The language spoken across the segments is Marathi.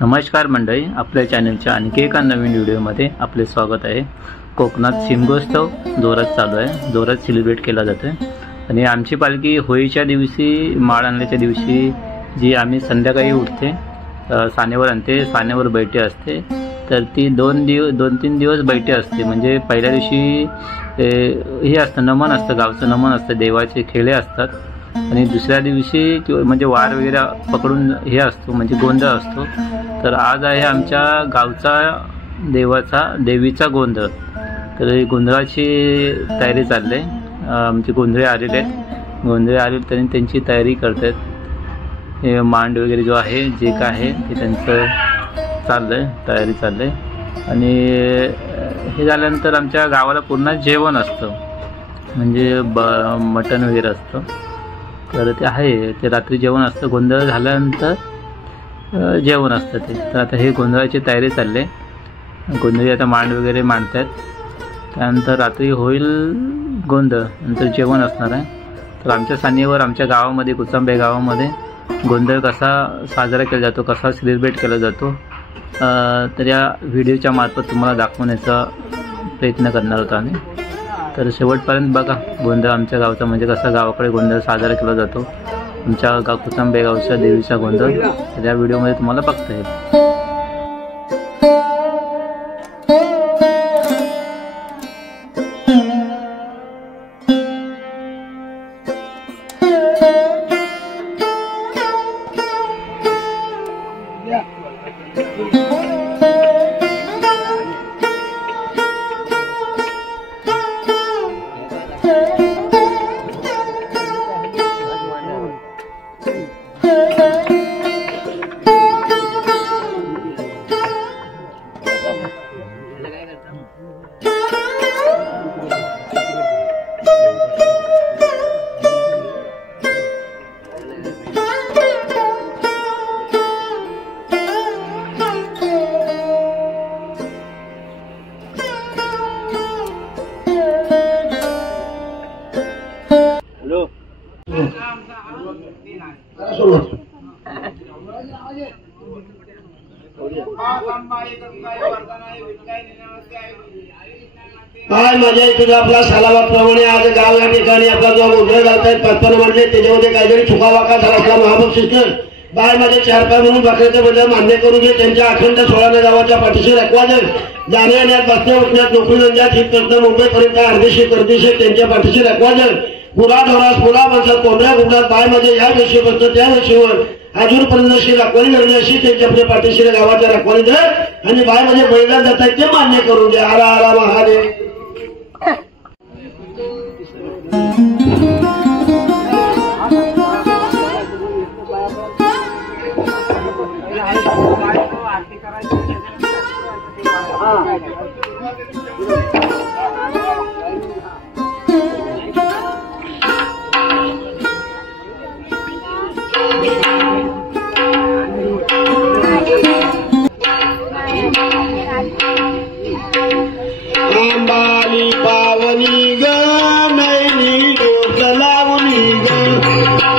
नमस्कार मंडळी, आपल्या चॅनलच्या आणखी एका नवीन व्हिडिओमध्ये आपले स्वागत आहे। कोकणात शिमगोत्सव जोरात चालू आहे, जोरात सेलिब्रेट केला जातोय आणि आमची पालखी होळीच्या दिवशी, माळ आणल्याच्या दिवशी जी आम्ही संध्याकाळी उठते, सानेवर आणते, सानेवर बैठी असते। तर ती 2-3 दिवस बैठी असते। म्हणजे पहिल्या दिवशी हे असतं, नमन असतं, गावचं नमन असतं, देवाचे खेळे असतात आणि दुसऱ्या दिवशी म्हणजे वार वगैरे पकडून हे असतो, म्हणजे गोंधळ असतो। तर आज आहे आमच्या गावचा देवीचा गोंधळ। तर गोंधळाची तयारी चालली आहे। आमचे गोंधळे आलेले आहेत, गोंधळे आले तरी त्यांची तयारी करतात। हे मांड वगैरे जो आहे, जे काय आहे ते त्यांचं चाललंय, तयारी चाललंय। आणि हे झाल्यानंतर आमच्या गावाला पूर्ण जेवण असतं, म्हणजे मटण वगैरे असतं। तर ते आहे, ते रात्री जेवण असतं, गोंधळ झाल्यानंतर जेवण असतं ते। तर आता हे गोंधळाची तयारी चालली आहे। गोंधळी आता मांड वगैरे मांडतात, त्यानंतर रात्री होईल गोंधळ, नंतर जेवण असणार आहे। तर आमच्या सानेवर, आमच्या गावामध्ये, कुचांबे गावामध्ये गोंधळ कसा साजरा केला जातो, कसा सेलिब्रेट केला जातो, तर या व्हिडिओच्या मार्फत तुम्हाला दाखवण्याचा प्रयत्न करणार होतो आम्ही। तर शेवटपर्यंत बघा गोंधळ आमच्या गावचा, म्हणजे कसा गावाकडे गोंधळ साजरा केला जातो, आमच्या कुचांबे गावच्या देवीचा गोंधळ। तर या व्हिडिओमध्ये तुम्हाला बघता येईल। काय मजा आहे तुझ्या आपला सालावाप्रमाणे आज गाव या ठिकाणी आपला जो गोंधळ घालतायत, 55 म्हणले त्याच्यामध्ये काहीतरी चुकावाका झाला असला महाबक्षीस बाय माझे 4 पाय म्हणून बकऱ्याच्या बद्दल मान्य करून घे। त्यांच्या अखंड 16 गावाच्या पाठीशी रखवाजन, जाण्या येण्यात, बसण्या उठण्यात, नोकरी धंद्यात, हितपासून मुंबईपर्यंत अर्धेशी करदेशी त्यांच्या पाठीशी रखवाजन। पुरा ढोरास पुरा माणसात, कोंबड्या गुंडात बाय माझे या वेशी बसतं त्या वेशीवर अजूनपर्यंत श्री रखवाली धरली अशी त्यांच्या आपल्या पाठीशी गावाच्या रखवाली धर आणि बाय माझे बळीदान जातात ते मान्य करून द्या। हरा हरा महादेव। अंबाली पावनी ग नैनी ज्योत लावणी ग,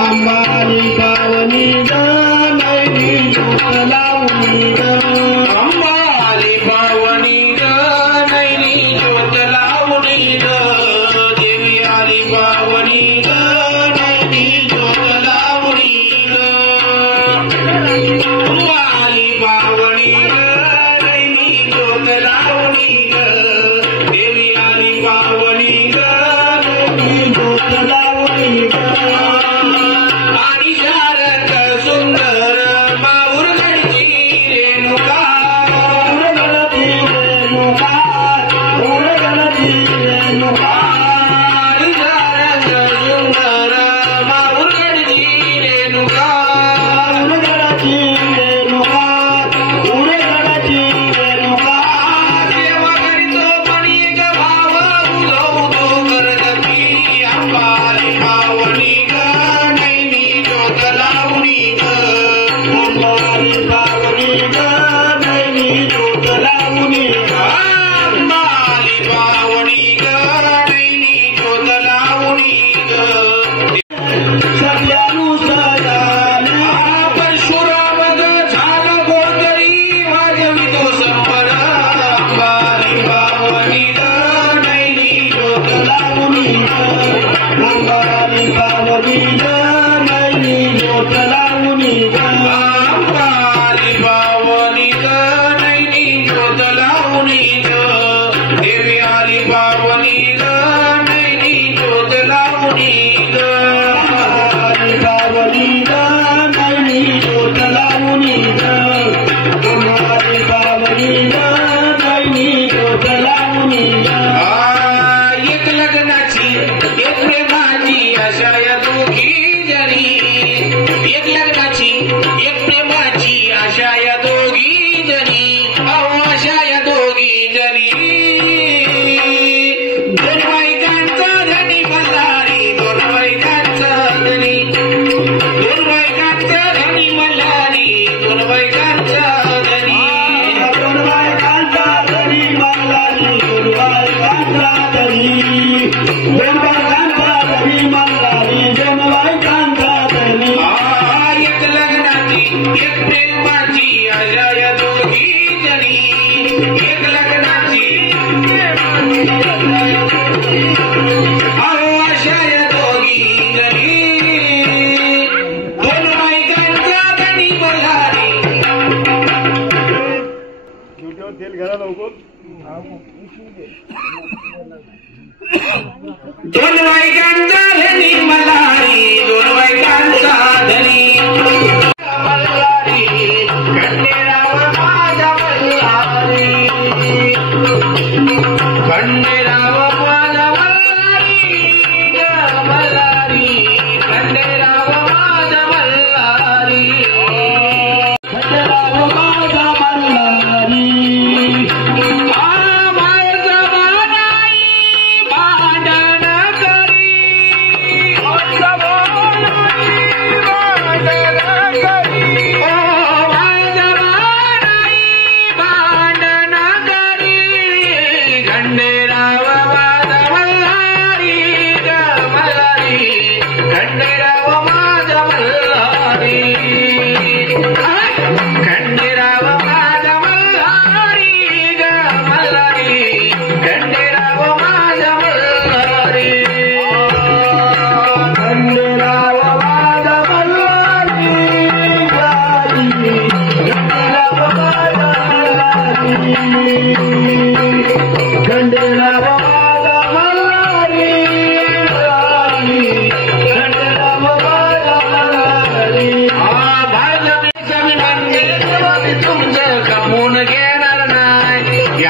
अंबाली पावनी ग नैनी ज्योत लावणी ग, अंबाली पावनी ग नैनी ज्योत लावणी ग, देवी आली पावनी ग नैनी ज्योत लावणी ग, अंबाली पावनी ग नैनी ज्योत लावणी ग, देवी आली पावनी ग नैनी ज्योत लावणी ग, आणि शारद सुंदर माऊर घडची प्रेमाची आशा या दोघी जणी एक लग्नाची अहो आशा या दोघी जणी दोन बायकांचा धनी मल्हारी तेल घरा लवकर दोन बायकांचा धनी मल्हारी दोन बायकांचा धनी मल्हारी खंडेराव माझा मल्हारी खंडेराव माझा मल्हारी मल्हारी खंडेराव माझा मल्हारी खंडेराव माझा मल्हारी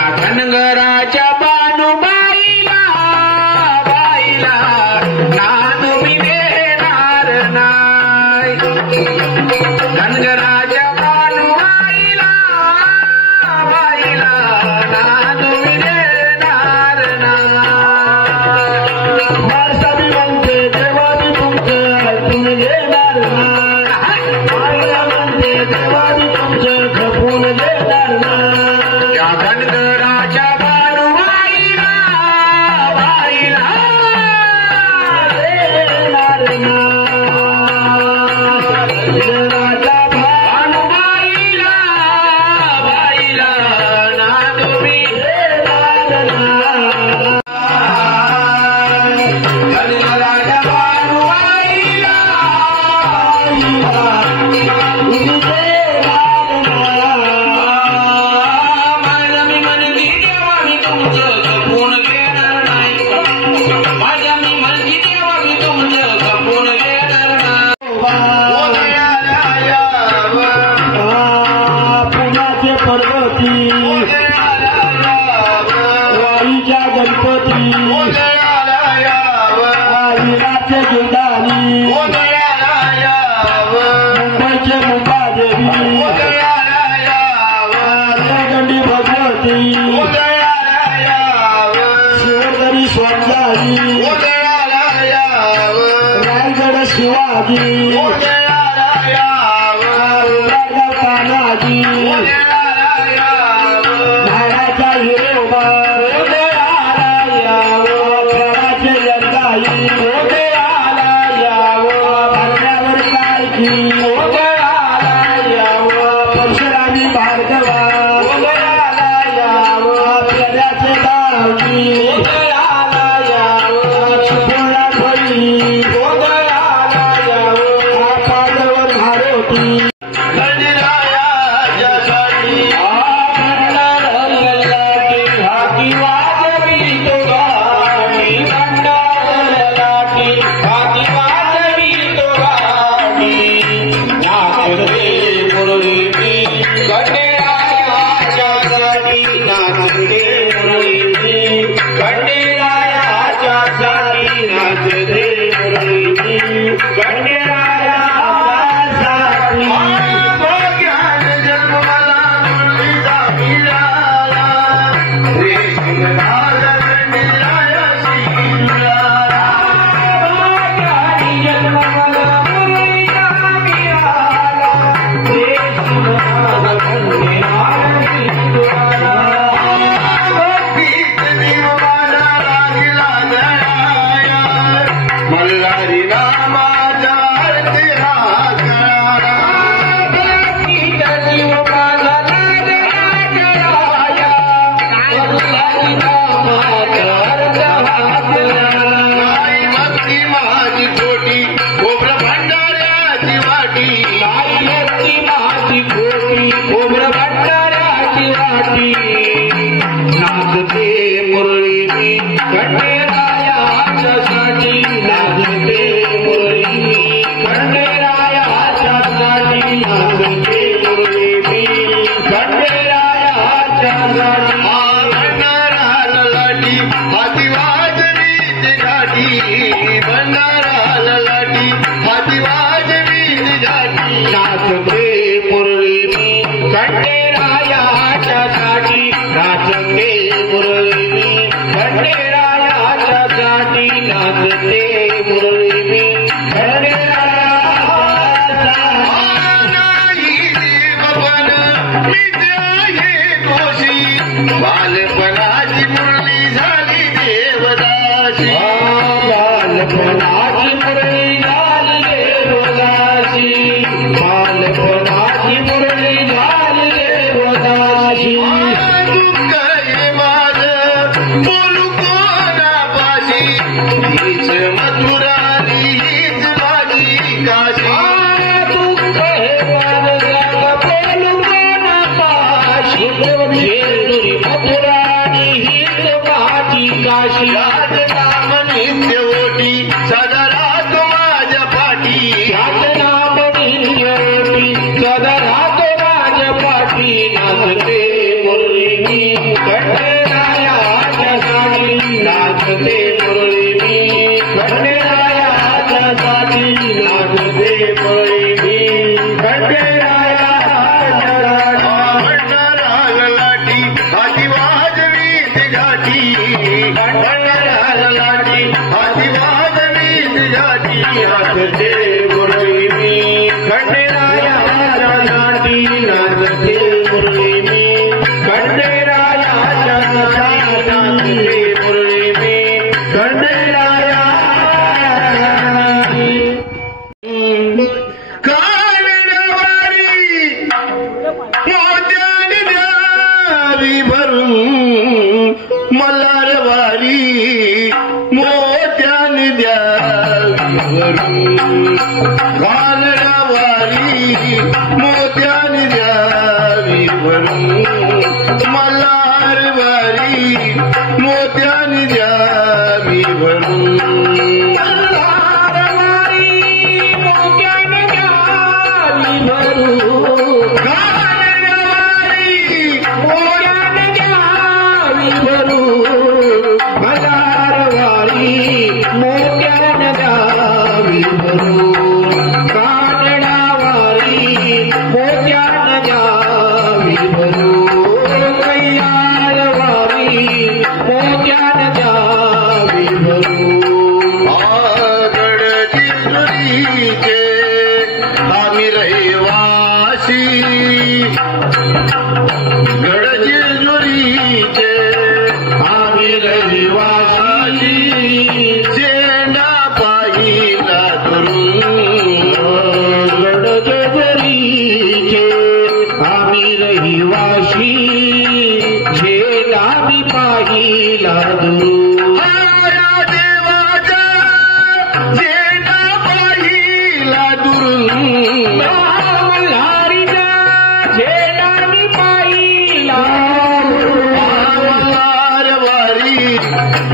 धनगराच्या बानुबाईला बाईला नाद मी देणार नाही धनगराच्या बानुबाईला बाईला नाद मी देणार नाही माणसाबी म्हणते देवाबी तुमचं ऐकून घेणार नाही बाईला म्हणते देवाबी तुमचं खपून घेणार नाही या धनगराच्या बानुबाईला बाईला देणार धनगराच्या बानुबाईला बाईला नाद मी देणार धनगराच्या बानुबाईला पुण्याचे पर्वती वाईच्या गणपती विराचे गिरधारी मुंबईचे मुंबादेवी गंडी भगवती शिवदरी स्वामी रायगड शिवाजी तानाजी झाडाच्या हिरोबा खेळाचे यंदाई भरण्यावर काळजी परशुरामी भार्गवा फेऱ्याचे दावजी चिपळा फळी पादवर हारोटी मल्हारी रामा खोबरं भंडाऱ्याची वाटी नाचते मुरळी मी खंडेरायाच्यासाठी नाचते मुरळी मी खंडेरायाच्यासाठी नाचते मुरळी मी खंडेरायाच्यासाठी भंडाराला लाटी हाती वाजवीत घाटी भंडाराला लाटी हाती वाजवीत घाटी नाचते मुरळी मी खंडेरायाच्यासाठी नाचते मुरळी मी खंडेरायाच्यासाठी नाचते मुरळी मी बालपणाची मुरली झाली देवदासी बालपणाची मुरली झाली देवदासी बालपणाची मुरली झाली देवदासी दुःख हे माझं बोलू कोणापाशी हीच मथुराली हीच माझी काशी दुःख हे माझं बोलू कोणापाशी मथुरानी हीच माझी काशी राजनाम नित्य ओटी सदा राहतो माझ्या पाठी राजनाम नित्य ओटी सदा राहतो माझ्या पाठी नाचते मुरळी मी खंडेरायाच्यासाठी नाचते मुरळी मी खंडेरायाच्यासाठी नाचते मुरळी मी खंडेरायाच्यासाठी हाती वाजवीत घाटी भंडाराला लाटी हाती वाजवीत घाटी नाचते मुरळी मी खंडेरायाच्यासाठी नाचते मुरळी मी खंडेरायाच्यासाठी नाचते मुरळी मी खंडेरायासाठी कानडवारी मोत्याने द्यावी भरून मल्हारवारी मोत्याने द्यावी भरून कानडवारी मोत्याने द्यावी भरून मल्हारवारी मोत्याने द्यावी भरून मल्हारवारी मोत्याने द्यावी भरून कानडवारी मोत्याने द्यावी भरून मल्हारवारी मोत्याने द्यावी भरून कानडवारी मोत्याने द्यावी भरून कल्याणवारी मोत्याने द्यावी भरून गडचिरोलीचे आम्ही रहिवासी गडचिरोलीचे आम्ही रहिवासी झेंडा पाहिला धरून गडचिरोलीचे आम्ही रहिवासी झेंडा मी पाहिला धरून देवाचा झेंडा पाहिला दुरून मल्हारीचा झेंडा मी पाहिला मल्हारवारी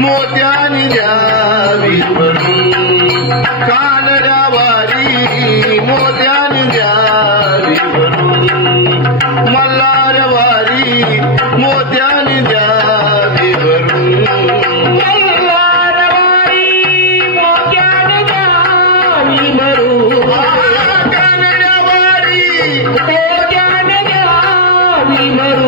मोत्याने द्यावी भरून कानडवारी मोत्याने द्यावी भरून मल्हारवारी मोत्याने द्यावी भरून मल्हारवारी मोत्याने द्यावी भरून कानडवारी मोत्याने द्यावी भरून